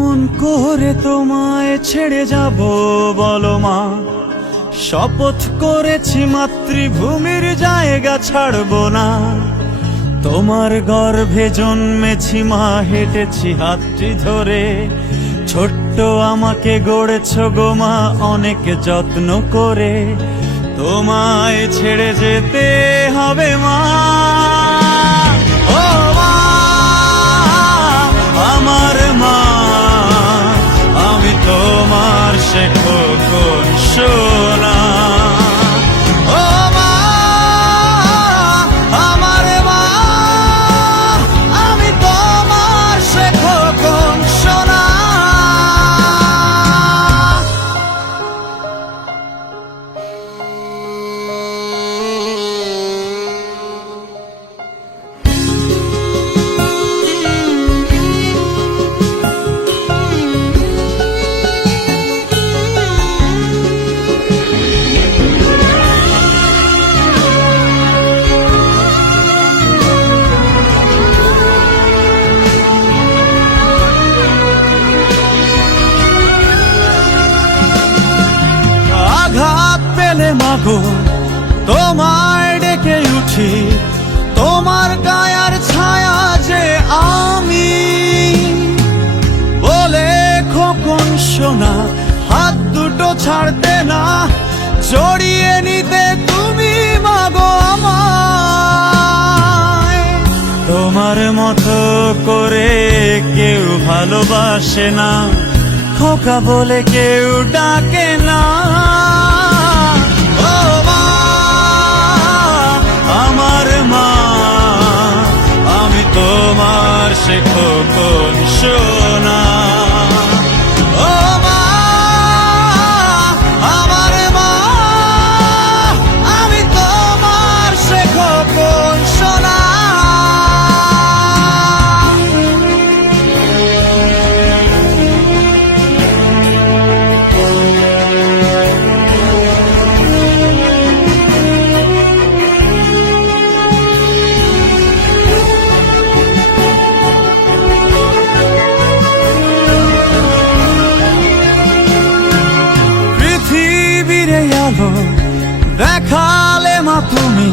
কেমন করে তোমায় ছেড়ে যাব বলো মা, শপথ করেছি মাতৃভূমির জায়গা ছাড়বো না। তোমার গর্ভে জন্মেছি মা, হেঁটেছি হাতটি ধরে, ছোট্ট আমাকে গড়েছ গো মা অনেক যত্ন করে। তোমায় ছেড়ে যেতে হবে মা, ও মা আমার মা, আমি তোমার সে খোকন সোনা। ও মা আমার মা, আমি তোমার সে খোকন সোনা। আঘাত পেলে মাগো তোমায় ডেকে উঠি, তোমার কায়ার ছায়া যে আমি, বলে খোকন সোনা হাত দুটো ছাড়তে না, জড়িয়ে নিতে তুমি মাগো আমায়। তোমার মতো করে কেউ ভালোবাসে না, খোকা বলে কেউ ডাকে না। ও মা আমার মা, আমি তোমার সে খোকন সোনা। ও মা আমার মা, আমি তোমার সে খোকন সোনা। দেখালে মা তুমি,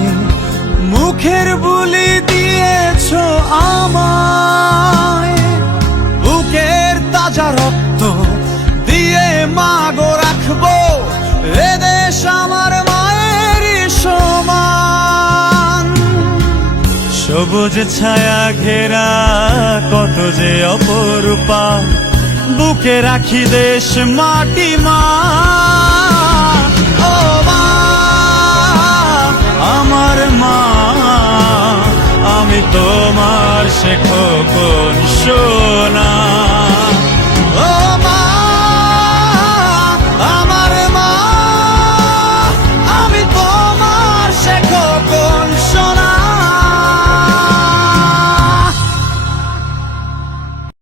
মুখের বুলি দিয়েছ আমায়, বুকের তাজা রক্ত দিয়ে মাগো রাখবো এ দেশ আমার মায়ের সমান। সবুজ ছায়া ঘেরা কত যে অপরূপা, বুকে রাখি দেশ মাটি মা। ও মা আমার মা, আমি তোমার সে খোকন সোনা।